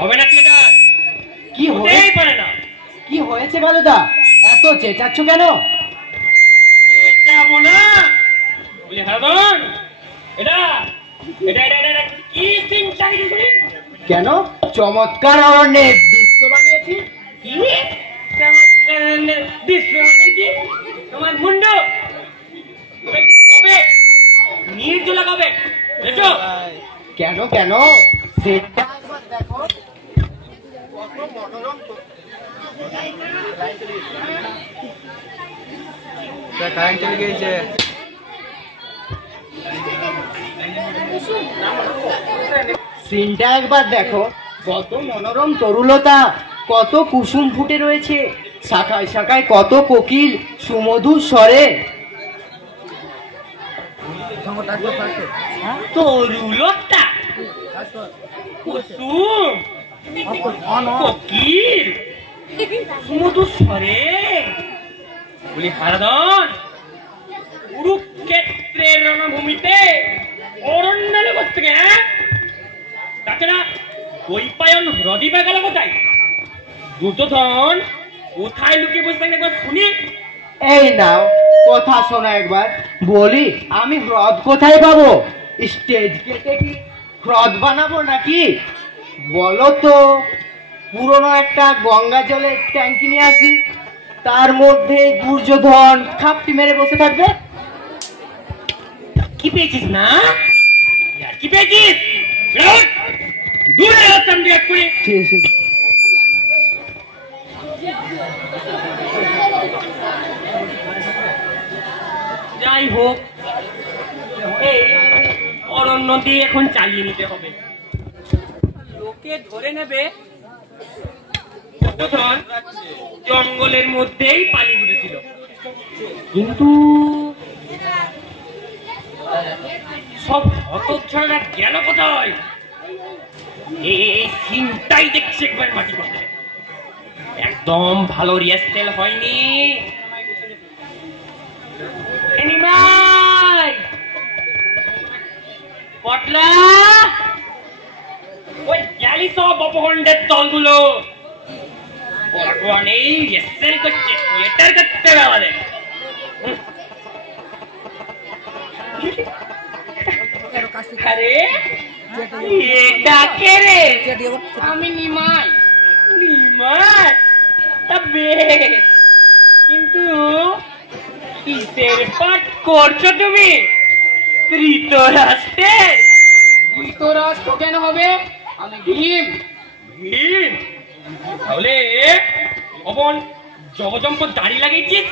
হবে না থিয়েটার। কি হতেই পারে না। কি হয়েছে বালুদা, এত চেঁচাচ্ছ কেন? চেঁচাবো না বলি হারাধন, এটা এটা এটা এটা কি সিন চাইছিস তুমি? কেন? চমৎকার অরণ্যের দৃশ্য বানিয়েছি। কি চমৎকার দৃশ্য বানিয়েছি? তোমার মুন্ড কবে নির্জলা কবে দেখো? কেন কেন, সেটা একবার দেখো, কত মনোরম। কারেন্ট চলে গিয়েছে। সিনটা একবার দেখো, কত মনোরম তরুলতা, কত কুসুম ফুটে রয়েছে, শাখায় শাখায় কত কোকিল সুমধুর স্বরে। তরুলতা, কুসুম, কোকিল, সুমধুর স্বরে বলি হারাধন, কুরুক্ষেত্রের রণভূমিতে অরণ্য করতে থেকে, হ্যাঁ? তাছাড়া বৈপায়ন হ্রদই বা গেল কোথায়? দুর্যোধন কোথায় লুকিয়ে বসে থাকলে একবার শুনি। এই নাও কথা শোনা একবার বলি, আমি হ্রদ কোথায় পাবো? স্টেজ কেটে কি হ্রদ বানাবো নাকি? বলো তো, পুরনো একটা গঙ্গা জলের ট্যাঙ্কি নিয়ে আসি, তার মধ্যে দুর্যোধন খাপটি মেরে বসে থাকবে। কি পেয়েছিস না? কি পেয়েছিস? দূরে আসতাম বিরাট করে। যাই হোক, এই অরণ্য দিয়ে এখন চালিয়ে নিতে হবে। লোকে ধরে নেবে দুর্যোধন জঙ্গলের মধ্যেই পালিয়ে উঠেছিল, কিন্তু সব হতচ্ছাড়া গেল কোথায়? এই সিনটাই দেখছি একবার মাটি করতে। একদম ভালো রিহার্সেল হয়নি। পটলা, ওই গেলি সব অপখণ্ডের দলগুলো ভগবান এই রিহার্সেল করছে, থিয়েটার করতে হবে আমাদের। আরে ডাকে রে, আমি নিমাই। নিমাই তা বেশ, কিন্তু কিসের পাঠ করছো তুমি? ধৃতরাষ্ট্রের? ধৃতরাষ্ট্র কেন হবে? আমি ভীম। ভীম? তাহলে অবন জগজম্প দাড়ি লাগিয়েছিস?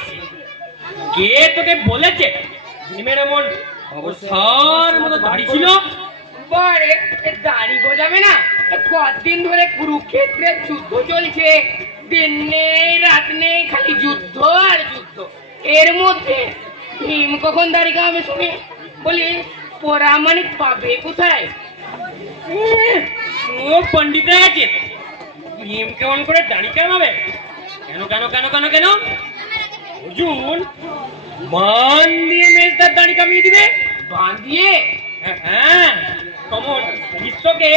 কে তোকে বলেছে ভীমের এমন অবসর মতো দাড়ি ছিল? বারে দাড়ি গজাবে না? কতদিন ধরে কুরুক্ষেত্রের যুদ্ধ চলছে, দিন নেই রাত নেই, খালি যুদ্ধ আর যুদ্ধ। এর মধ্যে ভীম কখন দাড়ি কামাবে শুনি? বলি পরামানিক পাবে কোথায়? ও পন্ডিত আছে, ভীম কেমন করে দাড়ি কামাবে? কেন কেন কেন কেন কেন? অর্জুন বান দিয়ে মেজদার দাড়ি কামিয়ে দিবে। বান দিয়ে? হ্যাঁ, তমন বিশ্বকে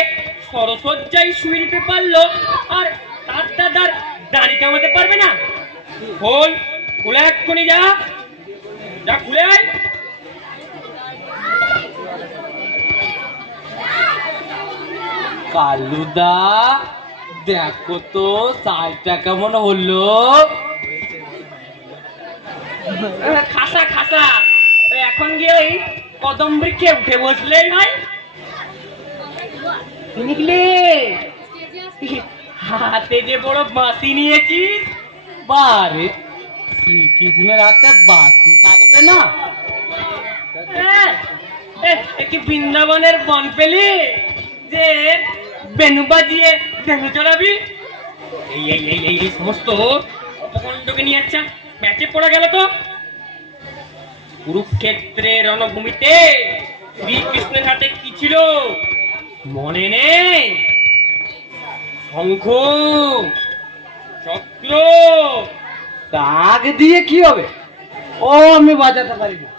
সরসজ্জায় শুয়ে দিতে পারলো, আর তার দাদার দাড়ি কামাতে পারবে না? খোল, খুলে এক্ষুনি যা, যা খুলে আয়। কালুদা দেখো তো সাইজটা কেমন হলো? খাসা খাসা, এখন গিয়ে ওই কদম বৃক্ষে উঠে বসলেই নয়। নিকলে হাতে যে বড় বাঁশি নিয়েছিস। বারে শ্রীকৃষ্ণের হাতে বাঁশি থাকবে না? কি বৃন্দাবনের বন পেলি যে বেনু বাজিয়ে বেনু চড়াবি? এই এই এই এই সমস্ত অপখণ্ডকে নিয়ে আচ্ছা ম্যাচে পড়া গেল তো। কুরুক্ষেত্রের রণভূমিতে শ্রীকৃষ্ণের হাতে কি ছিল মনে নেই? শঙ্খ, চক্র। দাগ দিয়ে কি হবে? ও আমি বাজাতে পারি না।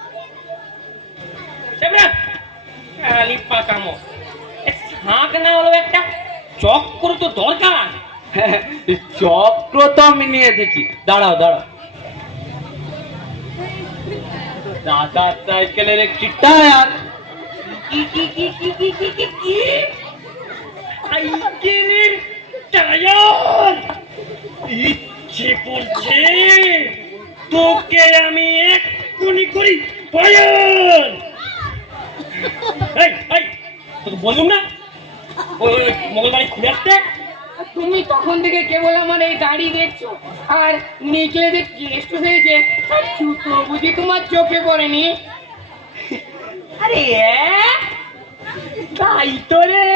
শাঁখ না হলো একটা চক্র তো দরকার। চক্র তো আমি নিয়ে এসেছি, দাঁড়াও দাঁড়াও। দাদার সাইকেলের একটি টায়ার। কি সাইকেলের টায়ার? ইচ্ছে করছে তোকে আমি এক্ষুনি করি ফায়ার। তোকে বললুম না ওই মঙ্গলবাড়ি খুলে আসতে? তুমি তখন থেকে কেবল আমার এই গাড়ি দেখছো আর নিচে যে গেস্ট হয়েছে তার জুতো বুঝি তোমার চোখে পড়েনি? আরে তাই তো রে,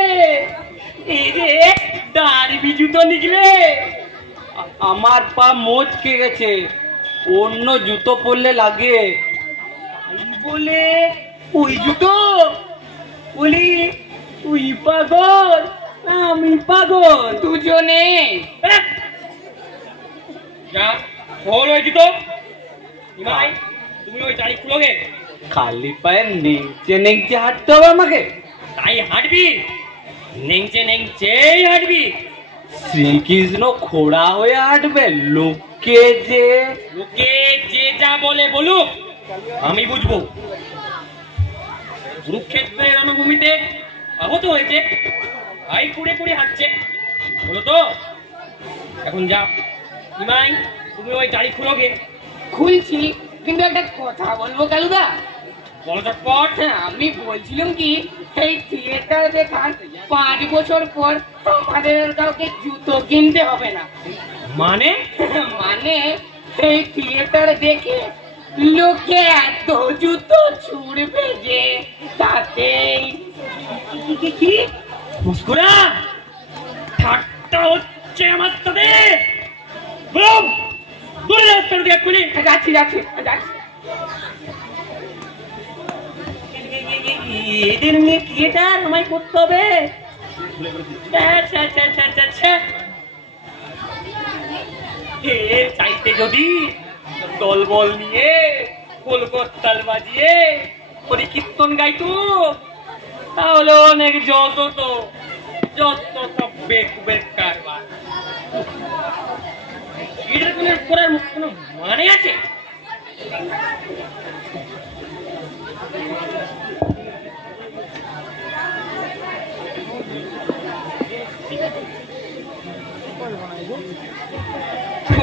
এই রে ডারবি জুতো নিকলে। আমার পা মোচকে গেছে, অন্য জুতো পরলে লাগে। তাই বলে ওই জুতো? বলি তুই পাগল আমি পাগল, দুজনে। যা খোল ওই জুতো। নিমাই তুমি ওই গাড়ি খুলোগে। খালি পায়ে নেংচে নেংচে হাঁটতে হবে আমাকে? তাই হাঁটবি, নেংচে নেংচেই হাঁটবি। শ্রীকৃষ্ণ খোড়া হয়ে হাঁটবে? লোকে লোকে যে যা বলে বলুক, আমি বুঝবো। কুরুক্ষেত্রের রণভূমিতে আহত হয়েছে, ভাই কুড়ে কুড়ে হাঁটছে, বলো তো? এখন যা নিমাই তুমি ওই গাড়ি খুলোগে। খুলছি, কিন্তু একটা কথা বলবো কালুদা। বলো চটপট। হ্যাঁ, আমি বলছিলাম কি এই থিয়েটার দেখার 5 বছর পর আমাদের আর কাউকে জুতো কিনতে হবে না। মানে? মানে এই থিয়েটার দেখে লোকে এত জুতো ছুড়বে যে তাতেই কি মুস্কুরা ঠাট্টা হচ্ছে আমার সাথে? বলুন দূরে রাস্তা দিয়ে খুলি। যাচ্ছি যাচ্ছি যাচ্ছি। এদের নিয়ে থিয়েটার আমায় করতে হবে? আচ্ছা আচ্ছা আচ্ছা আচ্ছা আচ্ছা, এর চাইতে যদি দলবল নিয়ে কলকত্তাল বাজিয়ে পরিকীর্তন গাইতো তাহলে অনেক যত তো যত সব বেকুবের কারবার। এটার করার কোনো মানে আছে?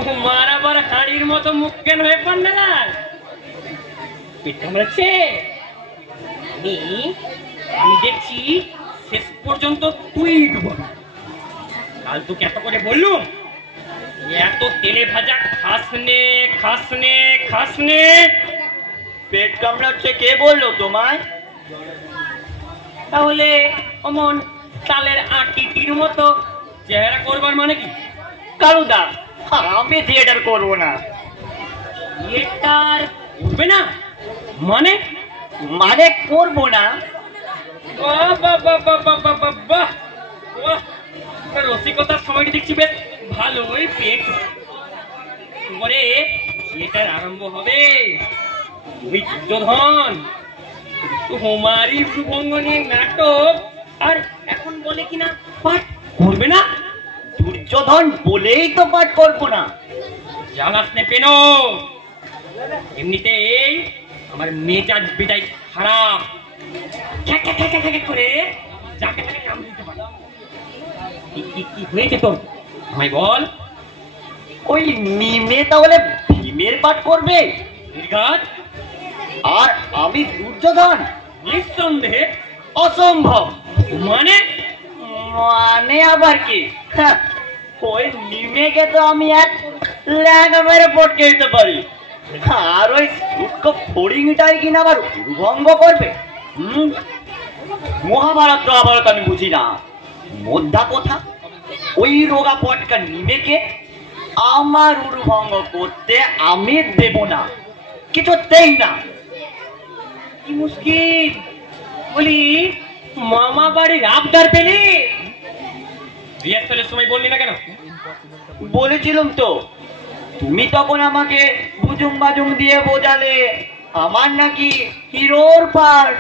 তোমার আবার হাড়ির মতো মুখ কেন হয়ে পান্ডালাল? পেট কামড়াচ্ছে? আমি দেখছি শেষ পর্যন্ত তুই ডুবো। কাল তোকে এত করে বললুম এত তেলে ভাজা খাসনে খাসনে খাসনে। পেট কামড়াচ্ছে কে বললো তোমায়? তাহলে অমন তালের আটিটির মতো চেহারা করবার মানে কি? কালুদা, আমি থিয়েটার করবো না। থিয়েটার করবে না মানে? মানে করবো না? বাহ বাহ বাহ বাহ বাহ বাহ বাহ বাহ বাহ, রসিকতার সময়টা দেখছি বেশ ভালোই পেয়েছো। পরে থিয়েটার আরম্ভ হবে, ওই দুর্যোধন তোমারই ভ্রুভঙ্গ নিয়ে নাটক, আর এখন বলে কিনা পাঠ করবে না। দুর্যোধন বলেই তো পাঠ করবো না। জ্বালাস নে পেন, এমনিতেই আমার মেজাজ বিদায় খারাপ। খ্যাক খ্যাক খ্যাক খ্যাক খ্যাক করে যাকে তাকে কাম দিতে পারে। কি হয়েছে তোর আমায় বল। ওই নিমে তাহলে ভীমের পাঠ করবে নির্ঘাত আর আমি দুর্যোধন? নিঃসন্দেহে অসম্ভব। মানে? মানে আবার কি? হ্যাঁ, ওই নিমেকে তো আমি এক ল্যাঙ্গা মেরে পটকে দিতে পারি, আর ওই সূক্ষ্ম ফড়িংটাই কিনা আবার উরুভঙ্গ করবে। মহাভারত মহাভারত আমি বুঝি না, মোদ্ধা কথা। ওই রোগা পটকা নিমেকে আমার উরুভঙ্গ করতে আমি দেব না, কিছুতেই না। কি মুশকিল বলি, মামা বাড়ির আবদার পেলি? রিহার্সালের সময় বললি না কেন? বলেছিলাম তো, তুমি তখন আমাকে বুজুং বাজুং দিয়ে বোঝালে আমার নাকি হিরোর পার্ট।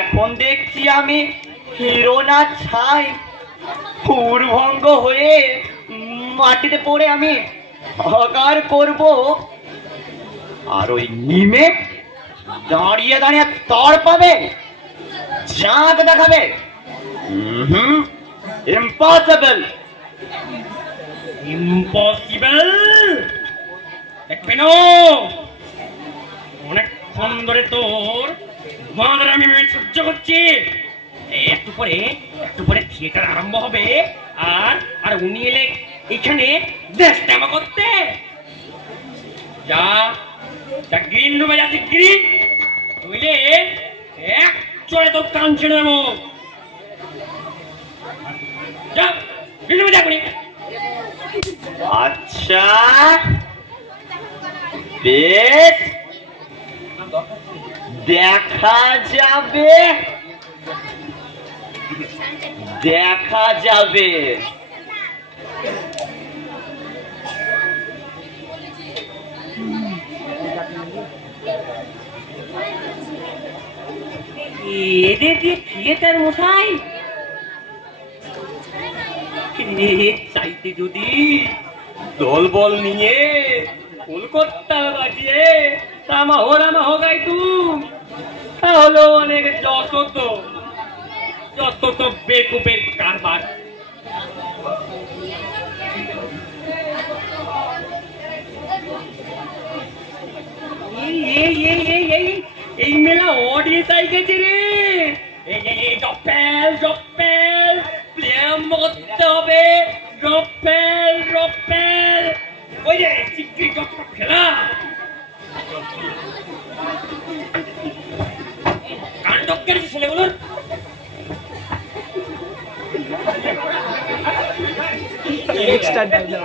এখন দেখছি আমি হিরো না ছাই, হুড়ভঙ্গ হয়ে মাটিতে পড়ে আমি হকার করব, আর ওই নিমে দাঁড়িয়ে দাঁড়িয়ে তর পাবে, চাঁদ দেখাবে। ইম্পসিবল। ইম্পসিবল দেখবে না, অনেকক্ষণ ধরে তোর মাদার আমি সহ্য করছি। একটু পরে থিয়েটার আরম্ভ হবে, আর আর উনি এলে এখানে দেশটামা করতে। যা যা গ্রিন রুমে যাচ্ছি, গ্রিন বুঝলে, এক চড়ে তোর কান ছেড়ে দেবো। যা গ্রিন রুমে যাবি। আচ্ছা বেশ, দেখা যাবে দেখা যাবে। এদের দিয়ে থিয়েটার মশাই, চাইতে যদি দলবল নিয়ে কলকাতা বাজিয়ে রামা হো গাই তুম, তাহলে অনেক যত তো বেকুবের কারবার। এই মেলা অডিয়েন্স আই গেছে রে। জপেল প্লেয়ার করতে হবে, জপেল ওই যে চিকটি জপটা খেলা। কাণ্ড কেটেছে ছেলেগুলোর। Extra dialogue.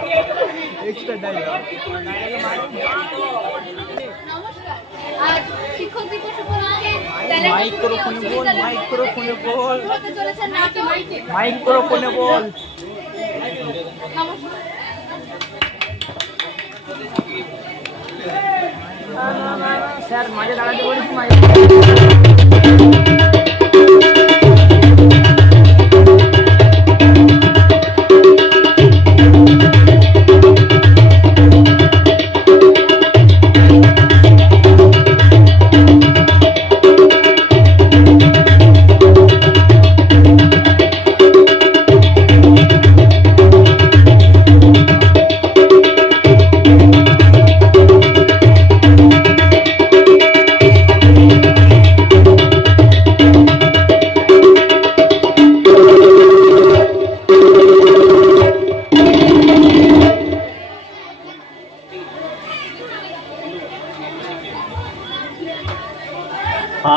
আর শিক্ষক দিবস উপলক্ষে মাইক্রোফোনে বল হতে চলেছে নাটক। মাইক্রোফোনে বল। স্যার মাঝে দাঁড়াতে বলেছি।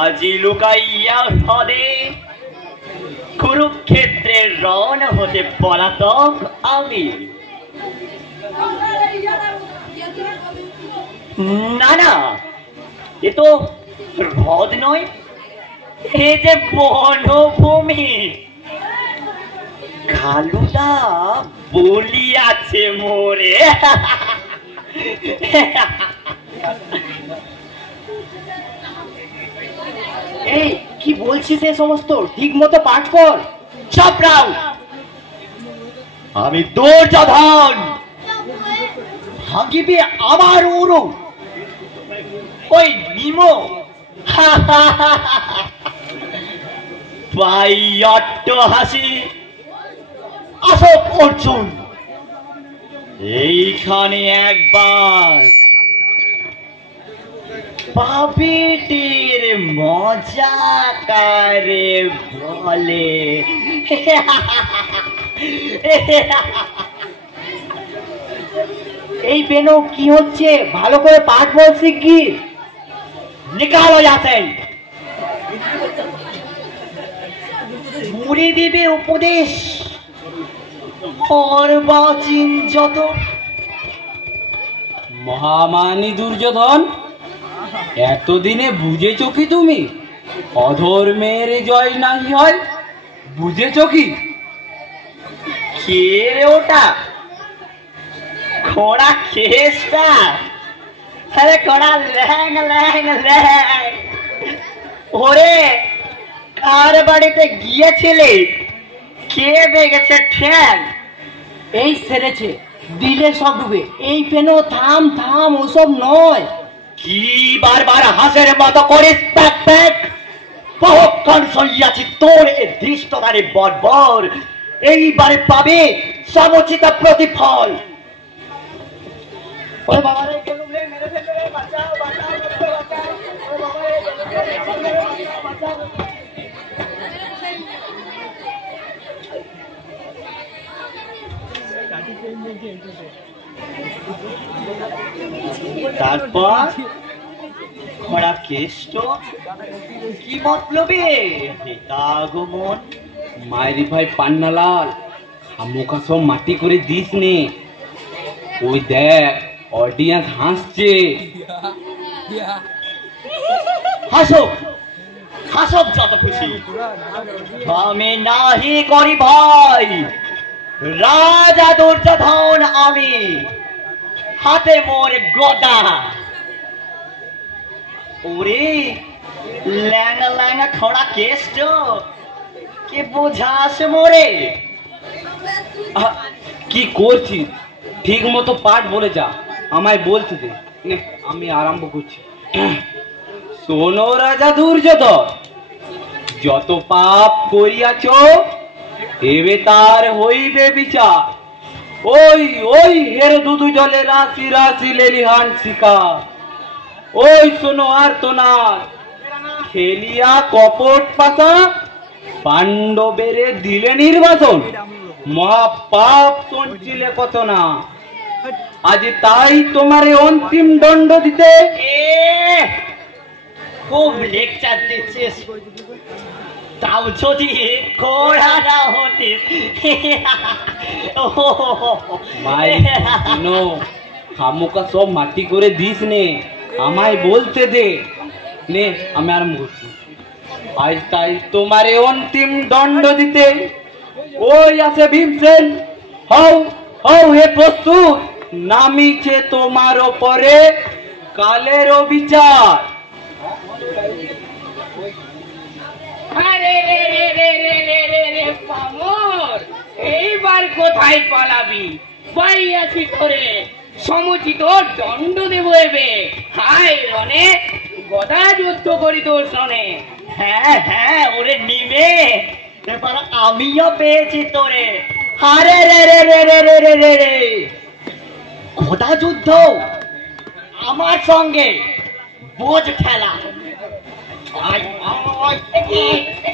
আজি লুকাইয়া হদে কুরুক্ষেত্রের রণ হতে পলাতক আমি। না, এ তো হ্রদ নয়, এ যে বনভূমি। খালুদা বলিয়াছে মোরে। এই কি বলছিস, এ সমস্ত ঠিক মতো পাঠ কর। সব রাও, আমি দুর্যোধন, ভাগিবে আমার উরু ওই নিমো। পাই অট্ট হাসি। আসো অর্জুন, এইখানে একবার পাপিটির মজা করে বলে। এই বেনো কি হচ্ছে, ভালো করে পাঠ বলছি কি? নিকালো যাচ্ছে, মুড়ি দিবে উপদেশ অর্বাচীন যত। মহামানী দুর্যোধন, এতদিনে বুঝেছ কি তুমি অধর্মের জয় নাহি হয়? বুঝেছ কি? কে রে ওটা? খোড়া খেসটা? আরে খোড়া ল্যাং ল্যাং ল্যাং। ওরে কার বাড়িতে গিয়েছিলে, কে বেগেছে ঠ্যাং? এই সেরেছে, দিলে সব ডুবে। এই পেনো থাম থাম, ওসব নয়। কি বারবার হাসের মতো করিস প্যাক প্যাক? বহুক্ষণ সইয়াছি তোর এ দৃষ্টতারে বর্বর। এইবারে পাবে সমুচিত প্রতিফল। ওরে বাবা রে, গেলুম রে, মেরে ফেললো রে, বাঁচাও বাঁচাও বাঁচাও, বাঁচাও। ওরে বাবা রে, গেলুম রে, বাঁচাও। তারপর খরা কেষ্ট কি মতলবে আগমন? মায়েরি ভাই পান্নালাল, খামোকা সব মাটি করে দিস নে। ওই দেখ, অডিয়েন্স হাসছে। হাসো হাসো যত খুশি, আমি নাহি করি ভাই। রাজা দুর্যোধন আমি, হাতে মোর গদা। ওরে ল্যাঙ্গা ল্যাঙ্গা খড়া কেষ্ট, কে বোঝাস মোরে? কি করছিস? ঠিক মতো পাঠ বলে যা, আমায় বলতে দে। নে, আমি আরম্ভ করছি। শোনো রাজা দুর্যোধন, যত পাপ করিয়াছ এবে তার হইবে বিচার। ওই ওই হের দুধু জলে রাশি রাশি লেলিহান শিকার। ওই শোনো আর তোনার খেলিয়া কপট পাতা, পাণ্ডবেরে দিলে নির্বাচন। মহাপাপ চঞ্চিলে কত না, আজ তাই তোমারে অন্তিম দণ্ড দিতে। খুব লেকচার দিচ্ছিস, তাও যদি খোড়া না হতিস। খামোকা সব মাটি করে দিস নে, আমায় বলতে দে। নে, আমি আরম্ভ করছি। আজ তাই তোমারে অন্তিম দণ্ড দিতে ওই আছে ভীমসেন। হও হও হে প্রস্তুত, নামিছে তোমার ওপরে কালের বিচার। আরে রে রে রে রে রে রে রে পামর, এইবার কোথায় পালাবি? পাই আছি করে সমুচিত দণ্ড দেব এবে। হায় রনে, গদা যুদ্ধ করি তোর সনে। হ্যাঁ হ্যাঁ ওরে নিমে, এবার আমিও পেয়েছি তোরে। আরে রে রে রে রে রে রে রে রে, ঘোড়া যুদ্ধ আমার সঙ্গে, বোঝ খেলা। আয়, আয়।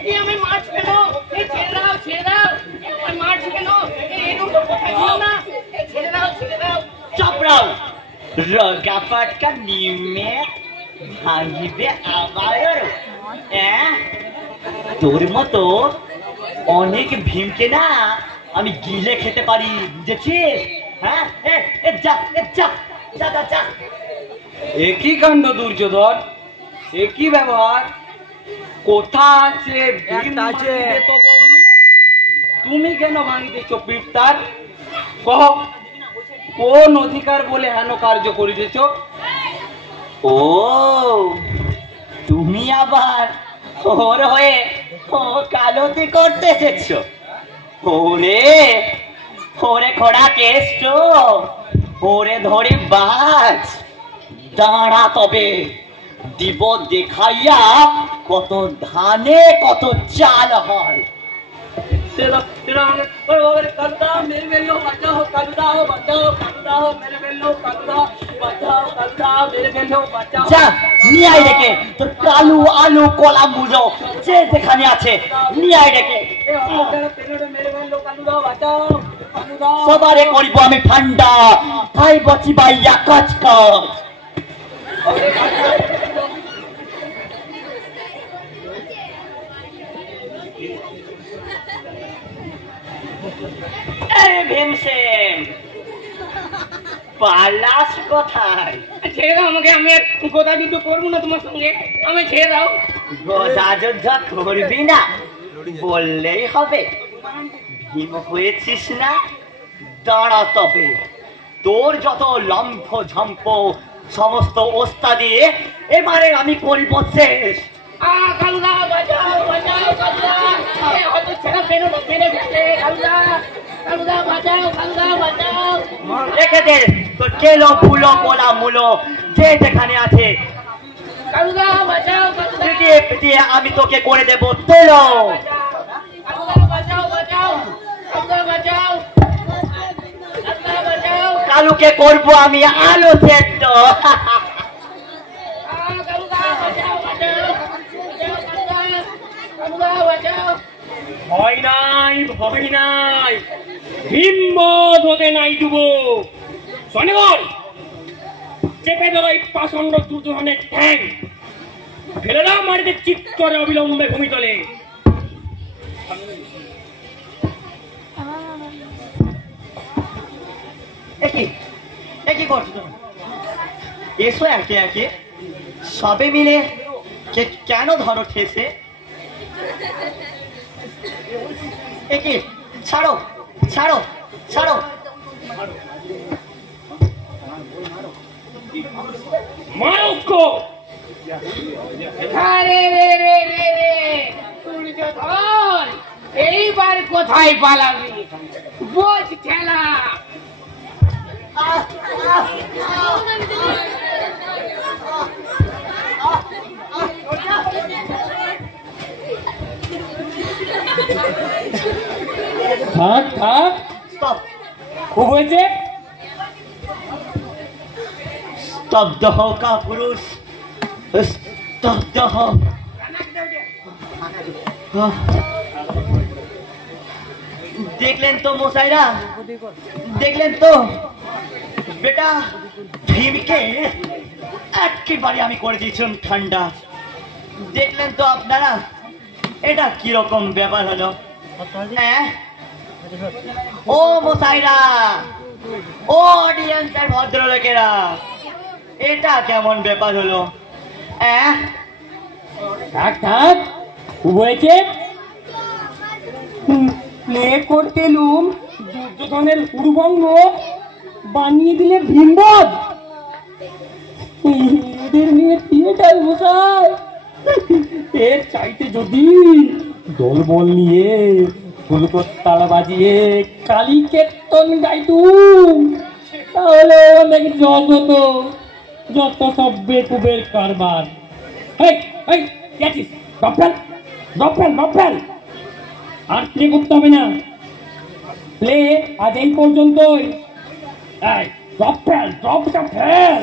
এ আমি মারছি কেন? এই ছেড়ে দাও ছেড়ে দাও, আমি মারছি কেন? এই দুটো কোথায় ছিল না? এই ছেড়ে দাও ছেড়ে দাও। চাপড়াও রগা ফাটকা নিমে ভাঙিবে আবার। তোর মতো অনেক ভীমকে না আমি গিলে খেতে পারি, বুঝেছিস? হ্যাঁ, যা যা যা যা যা। একই কাণ্ড দুর্যোধন, একই ব্যবহার। কোথা আছে ভীম ভাঙিতে তো গৌরু? তুমি কেন ভাঙিতেছ পিঠটার? কহ, কোন অধিকার বলে হেন কার্য করিতেছ? ও তুমি আবার ওর হয়ে ও কালতি করতে এসেছ? ওরে ওরে খোড়া কেষ্ট, ওরে ধরে বাজ। দাঁড়া তবে, দিব দেখাইয়া কত ধানে কত চাল হয়। যা নিয়ে আয় ডেকে তোর কালু আলু কলা মুজো যে যেখানে আছে, নিয়ে আয় ডেকে। সবারে করিব আমি ঠান্ডা, খাই বচি বাইয়া কাজ কাজ। ভীমসেন, পালাস কোথায়? ছেড়ে দাও আমাকে, আমি আর গোদা যুদ্ধ করবো না তোমার সঙ্গে, আমি ছেড়ে দাও। গদা যুদ্ধ করবি না বললেই হবে? ভীম হয়েছিস না? দাঁড়া তবে, তোর যত লম্ফ ঝম্প সমস্ত ওস্তাদি এবারে আমি করিব শেষ। কালুদা বাঁচাও বাঁচাও কালুদা। হয়তো ছেড়া পেরোনো পেরে গেছে। কালুদা কালুদা বাঁচাও, কালুদা বাঁচাও। রেখে দে তোর কেলো ফুলো কোলা মুলো যে যেখানে আছে, কালুদা বাঁচাও, কালুদা পিটিয়ে পিটিয়ে আমি তোকে করে দেবো তোলো। কালুদা বাঁচাও, বাঁচাও, কালুদা বাঁচাও, কালুদা বাঁচাও। কালুকে করবো আমি আলো সেদ্ধ। কালুদা বাঁচাও, বাঁচাও, কালুদা বাঁচাও। ভয় নাই, ভয় নাই, হিম্মত হতে নাই ডুবো। শনিগণ, চেপে ধরো এই পাষণ্ড দুর্যোধনের ঠ্যাং, ফেলে দাও মাটিতে চিৎ করে অবিলম্বে ভূমিতলে। একই করছো তুমি? এসো একে একে সবে মিলে কেন ধরো ঠেসে? একই ছাড়ো ছাড়ো ছাড়ো। মারুক্কো, আরে রে রে রে রে দুর্যোধন, এইবার কোথায় পালাবি? বোঝ খেলা। থাক থাক, স্টপ। খুব হয়েছে। স্তব্ধ হও কাপুরুষ, স্তব্ধ হও। দেখলেন তো মশাইরা, দেখলেন তো বেটা ভীমকে একেবারে আমি করে দিয়েছিলাম ঠান্ডা। দেখলেন তো আপনারা এটা কিরকম ব্যাপার হলো? হ্যাঁ ও মশাইরা, ও অডিয়েন্সের ভদ্রলোকেরা, এটা কেমন ব্যাপার হলো? হ্যাঁ থাক থাক, খুব হয়েছে। প্লে করতে লুম দুর্যোধনের উড়ুভঙ্গ বানিয়ে দিলে ভীমবধ। এদের নিয়ে থিয়েটার বসায়, এর চাইতে যদি দলবল নিয়ে কলকাতা বাজিয়ে কালী কীর্তন গাইতুম, তাহলে অনেক যত হতো, যত সব বেকুবের কারবার। হেই হেই, কি আছিস? Drop fail. আর প্লে করতে হবে না, প্লে আজ এই পর্যন্তই। ড্রপটা ফেল।